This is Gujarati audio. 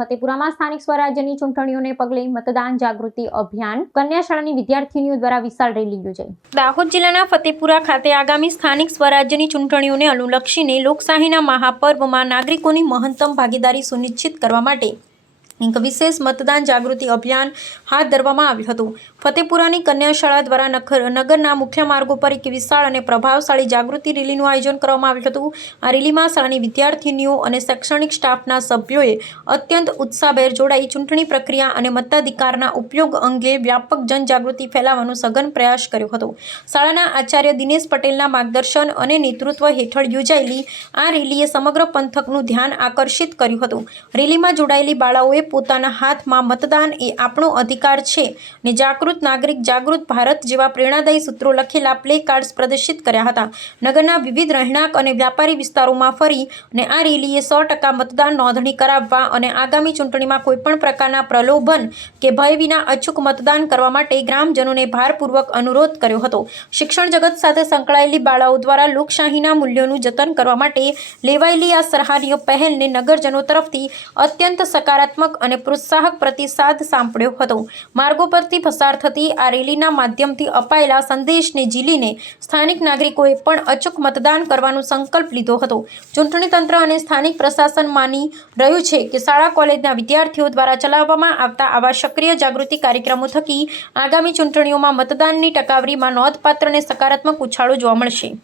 ફતેપુરામાં સ્થાનિક સ્વરાજ્યની ચૂંટણીઓને પગલે મતદાન જાગૃતિ અભિયાન કન્યા શાળાની વિદ્યાર્થીનીઓ દ્વારા વિશાળ રેલી યોજાઈ। દાહોદ જિલ્લાના ફતેપુરા ખાતે આગામી સ્થાનિક સ્વરાજ્યની ચૂંટણીઓને અનુલક્ષીને લોકશાહીના મહાપર્વમાં નાગરિકોની મહત્તમ ભાગીદારી સુનિશ્ચિત કરવા માટે એક વિશેષ મતદાન જાગૃતિ અભિયાન હાથ ધરવામાં આવ્યું હતું। ફતેપુરાની કન્યા શાળા દ્વારા નગરના મુખ્ય માર્ગો પર એક વિશાળ અને પ્રભાવશાળી જાગૃતિ રેલીનું આયોજન કરવામાં આવ્યું હતું। આ રેલીમાં શાળાની વિદ્યાર્થીનીઓ અને શૈક્ષણિક સ્ટાફના સભ્યોએ અત્યંત ઉત્સાહભેર જોડાઈ ચૂંટણી પ્રક્રિયા અને મતાધિકારના ઉપયોગ અંગે વ્યાપક જનજાગૃતિ ફેલાવવાનો સઘન પ્રયાસ કર્યો હતો। શાળાના આચાર્ય દિનેશ પટેલના માર્ગદર્શન અને નેતૃત્વ હેઠળ યોજાયેલી આ રેલીએ સમગ્ર પંથકનું ધ્યાન આકર્ષિત કર્યું હતું। રેલીમાં જોડાયેલી બાળાઓએ પોતાના હાથમાં મતદાન એ આપણો અધિકાર છે ને જાગૃત નાગરિક જાગૃત ભારત જેવા પ્રેરણાદાયી સૂત્રો લખેલા પ્લે કાર્ડ્સ પ્રદર્શિત કર્યા હતા। નગરના વિવિધ રહેણાંક અને વ્યાપારી વિસ્તારોમાં ફરી અને આ રેલીએ 100% મતદાન નોંધણી કરાવવા અને આગામી ચૂંટણીમાં કોઈપણ પ્રકારના પ્રલોભન કે ભય વિના અચૂક મતદાન કરવા માટે ગ્રામજનોને ભારપૂર્વક અનુરોધ કર્યો હતો। શિક્ષણ જગત સાથે સંકળાયેલી બાળાઓ દ્વારા લોકશાહીના મૂલ્યોનું જતન કરવા માટે લેવાયેલી આ સરાહનીય પહેલને નગરજનો તરફથી અત્યંત સકારાત્મક અને પ્રોત્સાહક પ્રતિસાદ સાંપડ્યો હતો। માર્ગો પરથી પસાર થતી આ રેલીના માધ્યમથી અપાયેલા સંદેશને ઝીલીને સ્થાનિક નાગરિકોએ પણ અચૂક મતદાન કરવાનો સંકલ્પ લીધો હતો। ચૂંટણી તંત્ર અને સ્થાનિક પ્રશાસન માની રહ્યું છે કે શાળા કોલેજના વિદ્યાર્થીઓ દ્વારા ચલાવવામાં આવતા આવા સક્રિય જાગૃતિ કાર્યક્રમો થકી આગામી ચૂંટણીઓમાં મતદાનની ટકાવારીમાં નોંધપાત્ર અને સકારાત્મક ઉછાળો જોવા મળશે।